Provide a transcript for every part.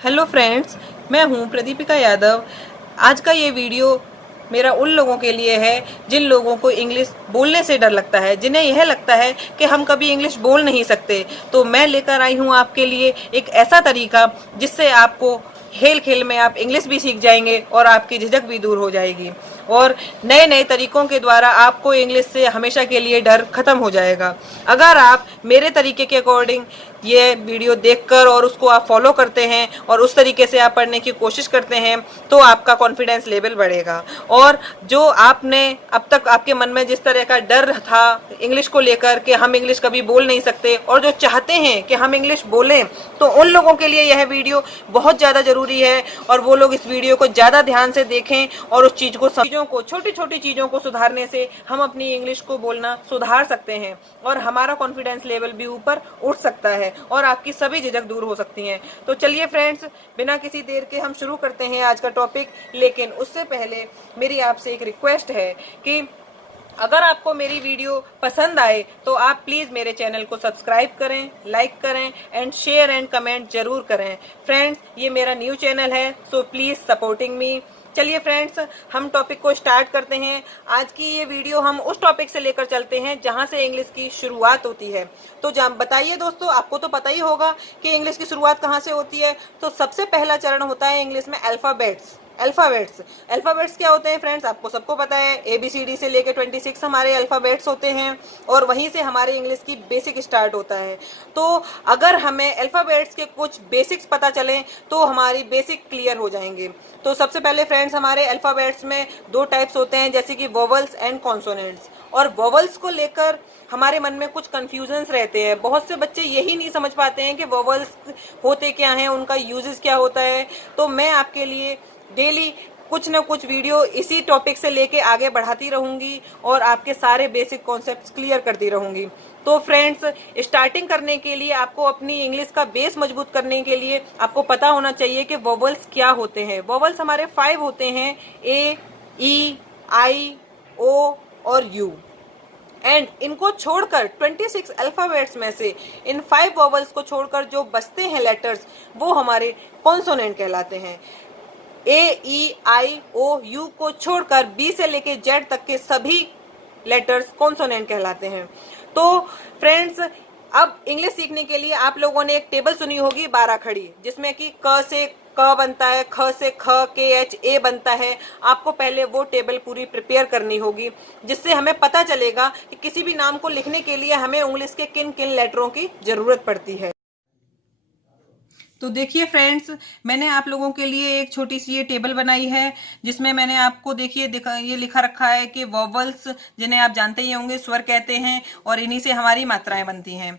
Hello friends, मैं हूं प्रदीपिका यादव। आज का ये वीडियो मेरा उन लोगों के लिए है जिन लोगों को इंग्लिश बोलने से डर लगता है, जिन्हें यह लगता है कि हम कभी इंग्लिश बोल नहीं सकते। तो मैं लेकर आई हूं आपके लिए एक ऐसा तरीका जिससे आपको खेल खेल में आप इंग्लिश भी सीख जाएंगे और आपकी झिझक भी दूर हो जाएगी। और नए नए तरीकों के द्वारा आपको इंग्लिश से हमेशा के लिए डर खत्म हो जाएगा। अगर आप मेरे तरीके के अकॉर्डिंग ये वीडियो देखकर और उसको आप फॉलो करते हैं और उस तरीके से आप पढ़ने की कोशिश करते हैं तो आपका कॉन्फिडेंस लेवल बढ़ेगा। और जो आपने अब तक आपके मन में जिस तरह का डर था इंग्लिश को लेकर कि हम इंग्लिश कभी बोल नहीं सकते और जो चाहते हैं कि हम इंग्लिश बोलें, तो उन लोगों के लिए यह वीडियो बहुत ज़्यादा ज़रूरी है। और वो लोग इस वीडियो को ज़्यादा ध्यान से देखें और उस चीज़ों को छोटी छोटी चीज़ों को सुधारने से हम अपनी इंग्लिश को बोलना सुधार सकते हैं और हमारा कॉन्फिडेंस लेवल भी ऊपर उठ सकता है और आपकी सभी झिझक दूर हो सकती हैं। तो चलिए फ्रेंड्स, बिना किसी देर के हम शुरू करते हैं आज का टॉपिक। लेकिन उससे पहले मेरी आपसे एक रिक्वेस्ट है कि अगर आपको मेरी वीडियो पसंद आए तो आप प्लीज़ मेरे चैनल को सब्सक्राइब करें, लाइक करें एंड शेयर एंड कमेंट जरूर करें। फ्रेंड्स, ये मेरा न्यू चैनल है, सो प्लीज़ सपोर्टिंग मी। चलिए फ्रेंड्स, हम टॉपिक को स्टार्ट करते हैं। आज की ये वीडियो हम उस टॉपिक से लेकर चलते हैं जहां से इंग्लिश की शुरुआत होती है। तो बताइए दोस्तों, आपको तो पता ही होगा कि इंग्लिश की शुरुआत कहाँ से होती है। तो सबसे पहला चरण होता है इंग्लिश में अल्फ़ाबेट्स। अल्फ़ाबेट्स क्या होते हैं फ्रेंड्स, आपको सबको पता है। ABCD से लेके 26 हमारे अल्फ़ाबेट्स होते हैं और वहीं से हमारे इंग्लिश की बेसिक स्टार्ट होता है। तो अगर हमें अल्फ़ाबेट्स के कुछ बेसिक्स पता चलें तो हमारी बेसिक क्लियर हो जाएंगे। तो सबसे पहले फ्रेंड्स, हमारे अल्फ़ाबेट्स में दो टाइप्स होते हैं, जैसे कि वोवल्स एंड कॉन्सोनेंट्स। और वोवल्स को लेकर हमारे मन में कुछ कंफ्यूजन्स रहते हैं। बहुत से बच्चे यही नहीं समझ पाते हैं कि वोवल्स होते क्या हैं, उनका यूजेस क्या होता है। तो मैं आपके लिए डेली कुछ ना कुछ वीडियो इसी टॉपिक से लेके आगे बढ़ाती रहूंगी और आपके सारे बेसिक कॉन्सेप्ट्स क्लियर करती रहूंगी। तो फ्रेंड्स, स्टार्टिंग करने के लिए आपको अपनी इंग्लिश का बेस मजबूत करने के लिए आपको पता होना चाहिए कि वोवल्स क्या होते हैं। वोवल्स हमारे 5 होते हैं, A, E, I, O और U। एंड इनको छोड़कर 26 अल्फाबेट्स में से इन 5 वोवल्स को छोड़कर जो बचते हैं लेटर्स, वो हमारे कॉन्सोनेंट कहलाते हैं। AEIOU को छोड़कर B से लेके Z तक के सभी लेटर्स कॉन्सोनेंट कहलाते हैं। तो फ्रेंड्स, अब इंग्लिश सीखने के लिए आप लोगों ने एक टेबल सुनी होगी 12 खड़ी, जिसमें कि क से क बनता है, ख से ख, KH A बनता है। आपको पहले वो टेबल पूरी प्रिपेयर करनी होगी, जिससे हमें पता चलेगा कि किसी भी नाम को लिखने के लिए हमें इंग्लिश के किन किन लेटरों की जरूरत पड़ती है। तो देखिए फ्रेंड्स, मैंने आप लोगों के लिए एक छोटी सी ये टेबल बनाई है, जिसमें मैंने आपको देखिए ये लिखा रखा है कि वोवल्स, जिन्हें आप जानते ही होंगे, स्वर कहते हैं और इन्हीं से हमारी मात्राएं बनती हैं।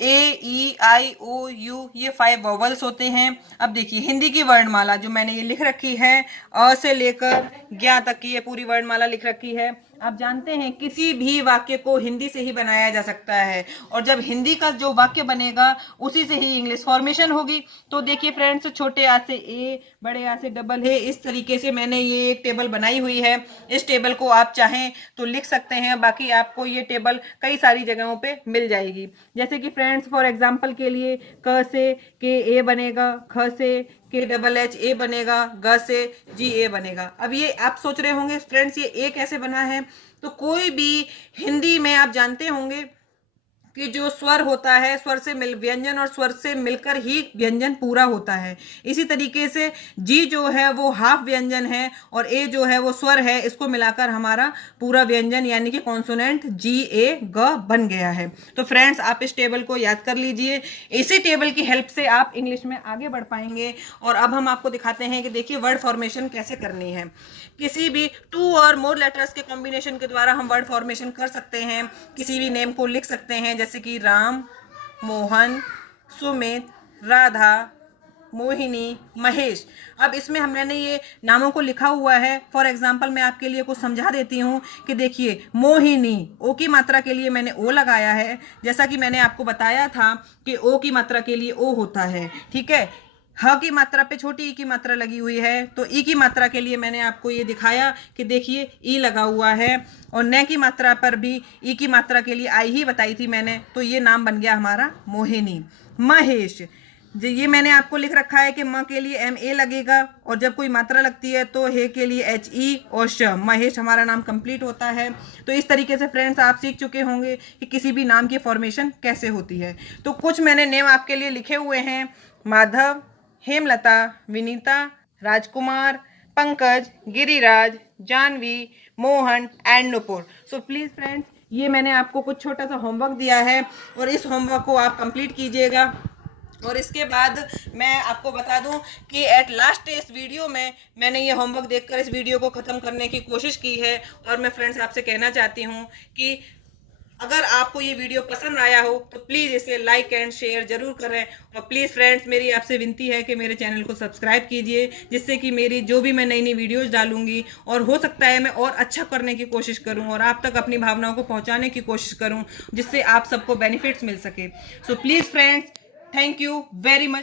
AEIOU ये 5 वोवल्स होते हैं। अब देखिए हिंदी की वर्णमाला जो मैंने ये लिख रखी है, अ से लेकर ज्ञ तक की ये पूरी वर्णमाला लिख रखी है। आप जानते हैं किसी भी वाक्य को हिंदी से ही बनाया जा सकता है और जब हिंदी का जो वाक्य बनेगा उसी से ही इंग्लिश फॉर्मेशन होगी। तो देखिए फ्रेंड्स, छोटे आ से ए, बड़े आ से डबल है, इस तरीके से मैंने ये एक टेबल बनाई हुई है। इस टेबल को आप चाहें तो लिख सकते हैं, बाकी आपको ये टेबल कई सारी जगहों पे मिल जाएगी। जैसे कि फ्रेंड्स, फॉर एग्जांपल के लिए क से के ए बनेगा, ख से KHH A बनेगा, ग से GA बनेगा। अब ये आप सोच रहे होंगे फ्रेंड्स ये ए कैसे बना है। तो कोई भी हिंदी में आप जानते होंगे कि जो स्वर होता है, स्वर से मिल व्यंजन और स्वर से मिलकर ही व्यंजन पूरा होता है। इसी तरीके से जी जो है वो हाफ व्यंजन है और ए जो है वो स्वर है, इसको मिलाकर हमारा पूरा व्यंजन यानी कि कॉन्सोनेंट GA बन गया है। तो फ्रेंड्स, आप इस टेबल को याद कर लीजिए। इसी टेबल की हेल्प से आप इंग्लिश में आगे बढ़ पाएंगे। और अब हम आपको दिखाते हैं कि देखिए वर्ड फॉर्मेशन कैसे करनी है। किसी भी 2 और मोर लेटर्स के कॉम्बिनेशन के द्वारा हम वर्ड फॉर्मेशन कर सकते हैं। किसी भी नेम को लिख सकते हैं, जैसे कि राम, मोहन, सुमित, राधा, मोहिनी, महेश। अब इसमें हमने ये नामों को लिखा हुआ है। फॉर एग्जाम्पल मैं आपके लिए कुछ समझा देती हूँ कि देखिए मोहिनी, ओ की मात्रा के लिए मैंने ओ लगाया है, जैसा कि मैंने आपको बताया था कि ओ की मात्रा के लिए ओ होता है, ठीक है। ह की मात्रा पे छोटी ई की मात्रा लगी हुई है, तो ई की मात्रा के लिए मैंने आपको ये दिखाया कि देखिए ई लगा हुआ है। और न की मात्रा पर भी ई की मात्रा के लिए आई ही बताई थी मैंने, तो ये नाम बन गया हमारा मोहिनी। महेश, ये मैंने आपको लिख रखा है कि म के लिए MA लगेगा, और जब कोई मात्रा लगती है तो हे के लिए HE और श, महेश हमारा नाम कंप्लीट होता है। तो इस तरीके से फ्रेंड्स आप सीख चुके होंगे कि किसी भी नाम की फॉर्मेशन कैसे होती है। तो कुछ मैंने नेम आपके लिए लिखे हुए हैं: Madhav, Hemlata, Vinita, Rajkumar, Pankaj, Giriraj, Janvi, Mohan and Nupur. So please friends, ये मैंने आपको कुछ छोटा सा होमवर्क दिया है और इस होमवर्क को आप कंप्लीट कीजिएगा। और इसके बाद मैं आपको बता दूं कि एट लास्ट इस वीडियो में मैंने ये होमवर्क देखकर इस वीडियो को ख़त्म करने की कोशिश की है। और मैं फ्रेंड्स आपसे कहना चाहती हूँ कि अगर आपको ये वीडियो पसंद आया हो तो प्लीज़ इसे लाइक एंड शेयर ज़रूर करें। और प्लीज़ फ्रेंड्स, मेरी आपसे विनती है कि मेरे चैनल को सब्सक्राइब कीजिए, जिससे कि मेरी जो भी मैं नई नई वीडियोज़ डालूंगी और हो सकता है मैं और अच्छा करने की कोशिश करूं और आप तक अपनी भावनाओं को पहुंचाने की कोशिश करूं, जिससे आप सबको बेनिफिट्स मिल सके। सो please friends, thank you very much.